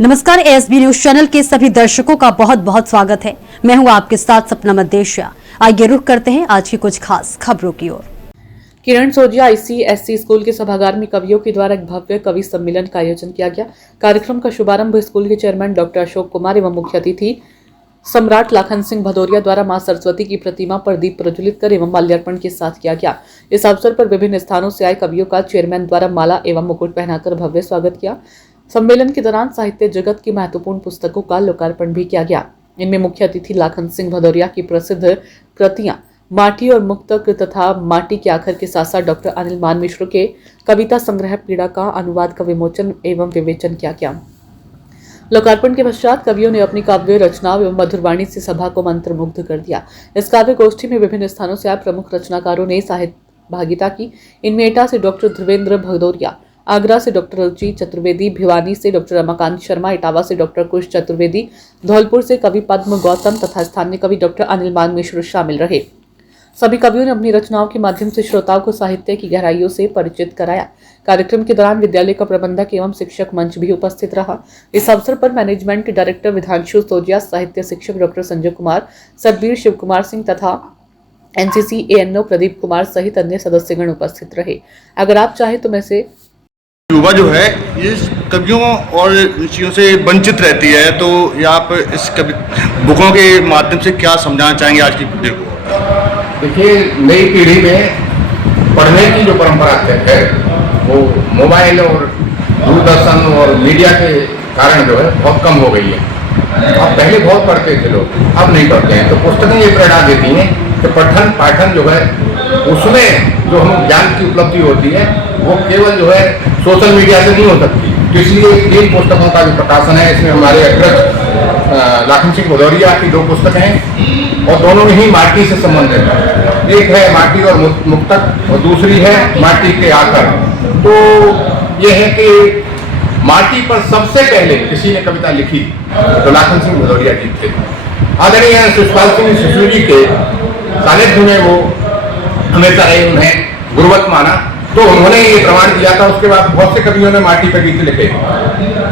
नमस्कार, ASB news channel के सभी दर्शकों का बहुत बहुत स्वागत है। मैं हूं आपके साथ सपना मदेशिया। आइए रुख करते हैं आज की कुछ खास खबरों की ओर। किरण सोजिया आईसीएससी स्कूल के सभागार में कवियों के द्वारा एक भव्य कवि सम्मेलन का आयोजन किया गया। कार्यक्रम का शुभारंभ स्कूल के चेयरमैन डॉक्टर अशोक कुमार एवं मुख्य अतिथि सम्राट लाखन सिंह भदौरिया द्वारा मां सरस्वती की प्रतिमा पर दीप प्रज्वलित कर एवं माल्यार्पण के साथ किया गया। इस अवसर पर विभिन्न स्थानों से आए कवियों का चेयरमैन द्वारा माला एवं मुकुट पहनाकर भव्य स्वागत किया। सम्मेलन के दौरान साहित्य जगत की महत्वपूर्ण पुस्तकों का लोकार्पण भी किया गया। इनमें मुख्य अतिथि लाखन सिंह भदौरिया की प्रसिद्ध कृतियां माटी और मुक्तक तथा माटी के आखर के साथ साथ डॉक्टर अनिल मान मिश्र के कविता संग्रह पीड़ा का अनुवाद का विमोचन एवं विवेचन किया गया। लोकार्पण के पश्चात कवियों ने अपनी काव्य रचनाओं एवं मधुरवाणी से सभा को मंत्रमुग्ध कर दिया। इस काव्य गोष्ठी में विभिन्न स्थानों से आए प्रमुख रचनाकारों ने साहित्य भागिता की। इनमें एटा से डॉक्टर ध्रुवेंद्र भदौरिया, आगरा से डॉक्टर रुचि चतुर्वेदी, भिवानी से डॉक्टर रमाकांत शर्मा, इटावा से डॉक्टर कुश चतुर्वेदी, धौलपुर से कवि पद्म गौतम तथा स्थानीय कवि डॉक्टर अनिल मान मिश्र शामिल रहे। सभी कवियों ने अपनी रचनाओं के माध्यम से श्रोताओं को साहित्य की गहराइयों से परिचित कराया। कार्यक्रम के दौरान विद्यालय का प्रबंधक एवं शिक्षक मंच भी उपस्थित रहा। इस अवसर पर मैनेजमेंट डायरेक्टर विधांशु सोजिया, साहित्य शिक्षक डॉक्टर संजय कुमार, सतबीर शिव कुमार सिंह तथा एनसीसी एएनओ प्रदीप कुमार सहित अन्य सदस्यगण उपस्थित रहे। अगर आप चाहें तो मैं से युवा जो है ये कवियों और चीज़ों से वंचित रहती है, तो ये आप इस कवि बुकों के माध्यम से क्या समझाना चाहेंगे आज की पीढ़ी को? देखिए, नई पीढ़ी में पढ़ने की जो परंपरा है वो मोबाइल और दूरदर्शन और मीडिया के कारण जो है बहुत कम हो गई है। अब पहले बहुत पढ़ते थे लोग, अब नहीं पढ़ते हैं। तो पुस्तकें ये प्रेरणा देती हैं कि पठन पाठन जो है उसमें जो हम ज्ञान की उपलब्धि होती है वो केवल जो है सोशल मीडिया से नहीं हो सकती। तो इसलिए 3 पुस्तकों का जो प्रकाशन है, इसमें हमारे अग्रज लाखन सिंह भदौरिया की 2 पुस्तकें हैं और दोनों में ही माटी से संबंधित है। एक है माटी और मुक्तक और दूसरी है माटी के आकर। तो ये है कि माटी पर सबसे पहले किसी ने कविता लिखी तो लाखन सिंह भदौरिया जी थे। आदरणीय शिशुपाल सिंह शिशु जी के सानिध्य में वो हमेशा रहे, उन्हें गुरुवत माना। तो उन्होंने ये प्रमाण दिया था। उसके बाद बहुत से कवियों ने माटी पर गीत लिखे,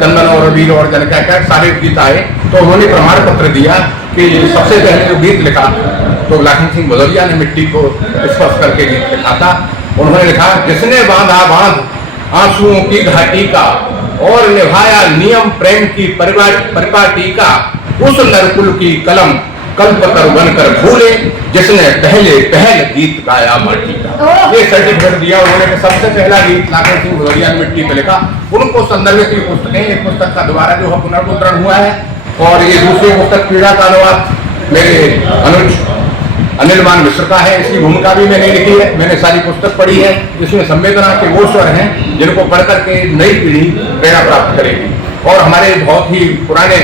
चंदन और वीर और जनका सारे गीत आए। तो उन्होंने प्रमाण पत्र दिया कि सबसे पहले जो गीत लिखा तो लाखन सिंह भदौरिया ने मिट्टी को स्पर्श करके गीत लिखा था। उन्होंने लिखा, जिसने बांधा बांध आंसुओं की घाटी का और निभाया नियम प्रेम की परिपाटी का, उस नरकुल की कलम कल्प कर बनकर भूले, जिसने पहले पहल गीत गाया माटी का। ये सर्टिफिकेट दिया उन्होंने कि सबसे पहला गीत लाखन सिंह भदौरिया ने मिट्टी पे लिखा। उनको संदर्भित ये पुस्तकें, एक पुस्तक का दोबारा जो है पुनर्मुद्रण हुआ है और ये दूसरी पुस्तक पीड़ा का अनुवाद मेरे अनुज अनिल मान मिश्र का है। इसकी भूमिका भी मैंने लिखी है। मैंने सारी पुस्तक पढ़ी है। इसमें संवेदना के वो स्वर हैं जिनको पढ़ करके नई पीढ़ी प्रेरणा प्राप्त करेगी। और हमारे बहुत ही पुराने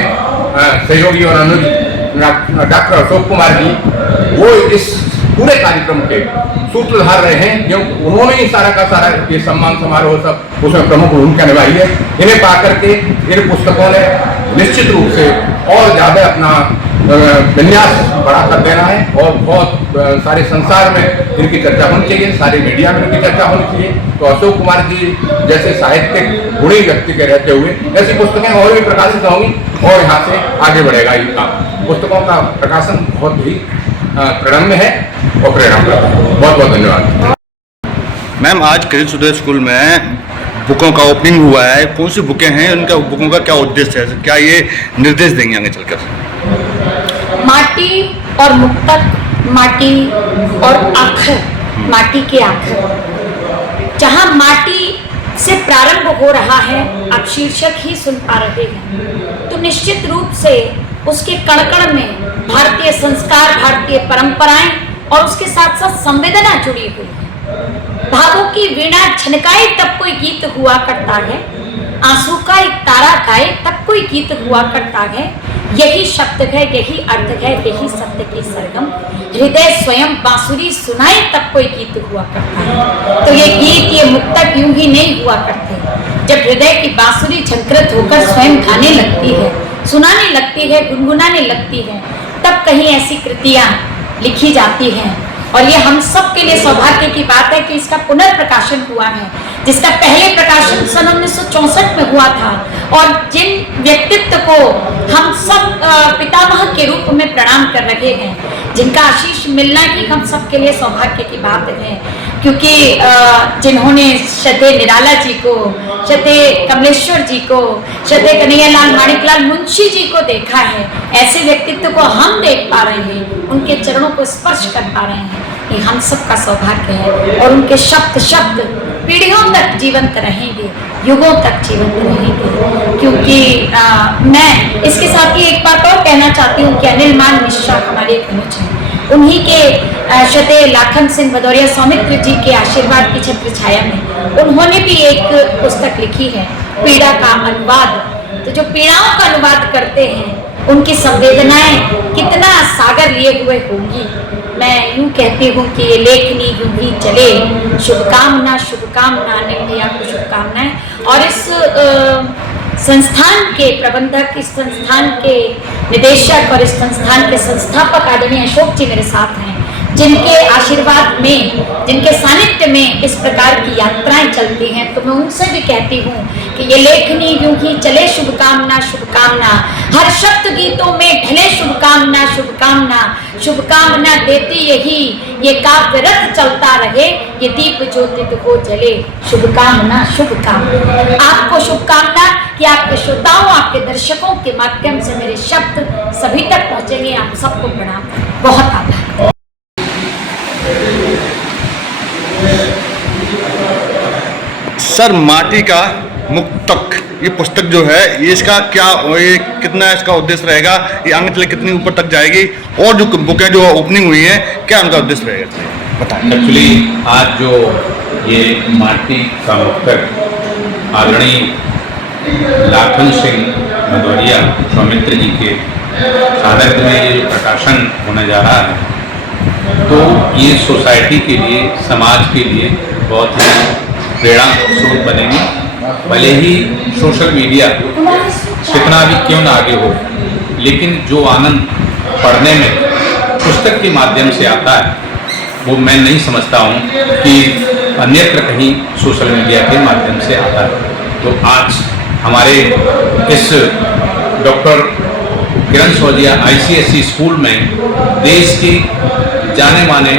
सहयोगी और अनुज डॉक्टर अशोक कुमार जी, वो इस पूरे कार्यक्रम के सूत्रधार रहे हैं, क्योंकि उन्होंने ही सारा का सारा ये सम्मान समारोह सब उसमें प्रमुख भूमिका निभाई है। इन्हें पाकर के इन पुस्तकों ने निश्चित रूप से और ज्यादा अपना विन्यास बढ़ा कर देना है और बहुत सारे संसार में इनकी चर्चा होनी चाहिए, सारे मीडिया में इनकी चर्चा होनी चाहिए। तो अशोक कुमार जी जैसे साहित्यिक गुणी व्यक्ति के रहते हुए ऐसी पुस्तकें और भी प्रकाशित होंगी और यहाँ से आगे बढ़ेगा ये काम। पुस्तकों का प्रकाशन बहुत ही प्रणम्य है और प्रेरणादायक है। बहुत बहुत धन्यवाद। मैम, आज किरण सोजिया स्कूल में बुकों का ओपनिंग हुआ है। कौन सी बुकें हैं, उनका बुकों का क्या उद्देश्य है, क्या ये निर्देश देंगे आगे चलकर? माटी और मुक्तक, माटी और आखर, माटी के आखर, जहाँ माटी से प्रारंभ हो रहा है, आप शीर्षक ही सुन पा रहे हैं, तो निश्चित रूप से उसके कण-कण में भारतीय संस्कार, भारतीय परंपराएं और उसके साथ साथ संवेदना जुड़ी हुई है। भावों की वीणा छनकाए तब कोई गीत हुआ करता है, आंसू का एक तारा गाए तब कोई गीत हुआ करता है। यही शब्द है, यही अर्थ है, यही सत्य की सरगम। हृदय स्वयं बांसुरी सुनाए तब कोई गीत हुआ करता है। तो ये गीत, ये मुक्तक यूं ही नहीं हुआ करते। जब हृदय की बांसुरी झंकृत होकर स्वयं गाने लगती है, सुनाने लगती है, गुनगुनाने लगती है, तब कहीं ऐसी कृतियां लिखी जाती हैं और ये हम सब के लिए सौभाग्य की बात है कि इसका पुनर्प्रकाशन हुआ है, जिसका पहले प्रकाशन सन 1964 में हुआ था। और जिन व्यक्तित्व को हम सब पितामह के रूप में प्रणाम कर रहे हैं, जिनका आशीष मिलना ही हम सब के लिए सौभाग्य की बात है, क्योंकि जिन्होंने शते निराला जी को, शते कमलेश्वर जी को, शते कन्हैयालाल माणिकलाल मुंशी जी को देखा है, ऐसे व्यक्तित्व को हम देख पा रहे हैं, उनके चरणों को स्पर्श कर पा रहे हैं, ये हम सबका सौभाग्य है। और उनके शब्द पीढ़ियों तक जीवंत रहेंगे, युगों तक जीवंत रहेंगे। क्योंकि मैं इसके साथ ही एक बात और कहना चाहती हूँ कि अनिल मान मिश्रा हमारे एक अनुज हैं, उन्हीं के शते लाखन सिंह भदौरिया सौमित्र जी के आशीर्वाद की छत्र छाया में उन्होंने भी एक पुस्तक लिखी है, पीड़ा का अनुवाद। तो जो पीड़ाओं का अनुवाद करते हैं, उनकी संवेदनाएं कितना सागर लिए हुए होंगी। मैं यूं कहती हूँ कि ये लेखनी यूं ही चले, शुभकामना शुभकामना, अनिल भैया को शुभकामनाएं। और इस संस्थान के प्रबंधक, इस संस्थान के निदेशक और इस संस्थान के संस्थापक आदरणीय अशोक जी मेरे साथ हैं, जिनके आशीर्वाद में, जिनके सानिध्य में इस प्रकार की यात्राएं चलती हैं। तो मैं उनसे भी कहती हूँ कि ये लेखनी यूं ही चले, शुभकामना शुभकामना, हर शब्द गीतों में ढले शुभकामना शुभकामना, शुभकामना देती यही ये काव्य रथ चलता रहे, ये दीप ज्योतित हो जले, शुभकामना शुभकामना। आपको शुभकामना कि आपके श्रोताओं, आपके दर्शकों के माध्यम से मेरे शब्द सभी तक पहुंचेंगे। आप सबको प्रणाम, बहुत आभार। सर, माटी का मुक्तक ये पुस्तक जो है, ये इसका क्या, ये कितना इसका उद्देश्य रहेगा, ये आगे चले कितनी ऊपर तक जाएगी, और जो बुकें जो ओपनिंग हुई है, क्या उनका उद्देश्य रहेगा, बताएं। एक्चुअली आज जो ये माटी का मुक्तक आदरणीय लाखन सिंह भदौरिया सौमित्र जी के सानिध्य में ये प्रकाशन होने जा रहा है, तो ये सोसाइटी के लिए, समाज के लिए बहुत ही प्रेरणा स्रोत बनेगी। भले ही सोशल मीडिया कितना भी क्यों ना आगे हो, लेकिन जो आनंद पढ़ने में पुस्तक के माध्यम से आता है, वो मैं नहीं समझता हूँ कि अन्यत्र कहीं सोशल मीडिया के माध्यम से आता है। तो आज हमारे इस डॉक्टर किरण सौजिया ICSE स्कूल में देश के जाने माने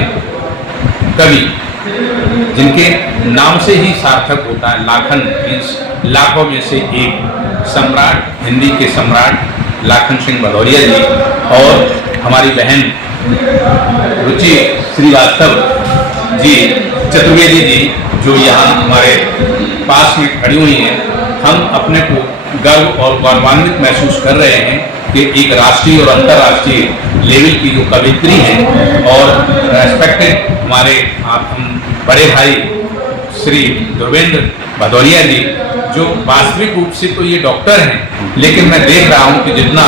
कवि, जिनके नाम से ही सार्थक होता है, लाखन मीन्स लाखों में से एक, सम्राट, हिंदी के सम्राट लाखन सिंह भदौरिया जी, और हमारी बहन रुचि श्रीवास्तव जी, चतुर्वेदी जी, जो यहाँ हमारे पास में खड़ी हुई हैं। हम अपने को गर्व और गौरवान्वित महसूस कर रहे हैं कि एक राष्ट्रीय और अंतर्राष्ट्रीय लेवल की जो कवित्री हैं, और रेस्पेक्टेड हमारे हम बड़े भाई श्री ध्रुवेंद्र भदौरिया जी, जो वास्तविक रूप से तो ये डॉक्टर हैं, लेकिन मैं देख रहा हूँ कि जितना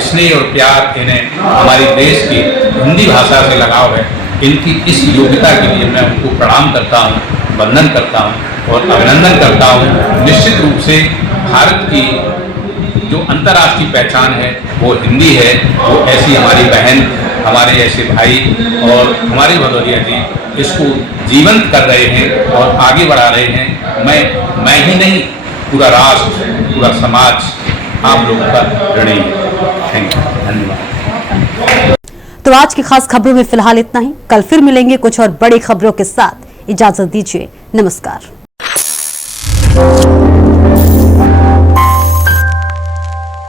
स्नेह और प्यार इन्हें हमारे देश की हिंदी भाषा से लगाव है, इनकी इस योग्यता के लिए मैं उनको प्रणाम करता हूँ, वंदन करता हूँ और अभिनंदन करता हूँ। निश्चित रूप से भारत की जो अंतर्राष्ट्रीय पहचान है वो हिंदी है, वो ऐसी हमारी बहन, हमारे ऐसे भाई और हमारे भदौरिया जी इसको जीवंत कर रहे हैं और आगे बढ़ा रहे हैं। मैं ही नहीं, पूरा राष्ट्र, पूरा समाज आप लोगों का ऋणी है। थैंक यू, धन्यवाद। तो आज की खास खबरों में फिलहाल इतना ही। कल फिर मिलेंगे कुछ और बड़ी खबरों के साथ। इजाजत दीजिए, नमस्कार।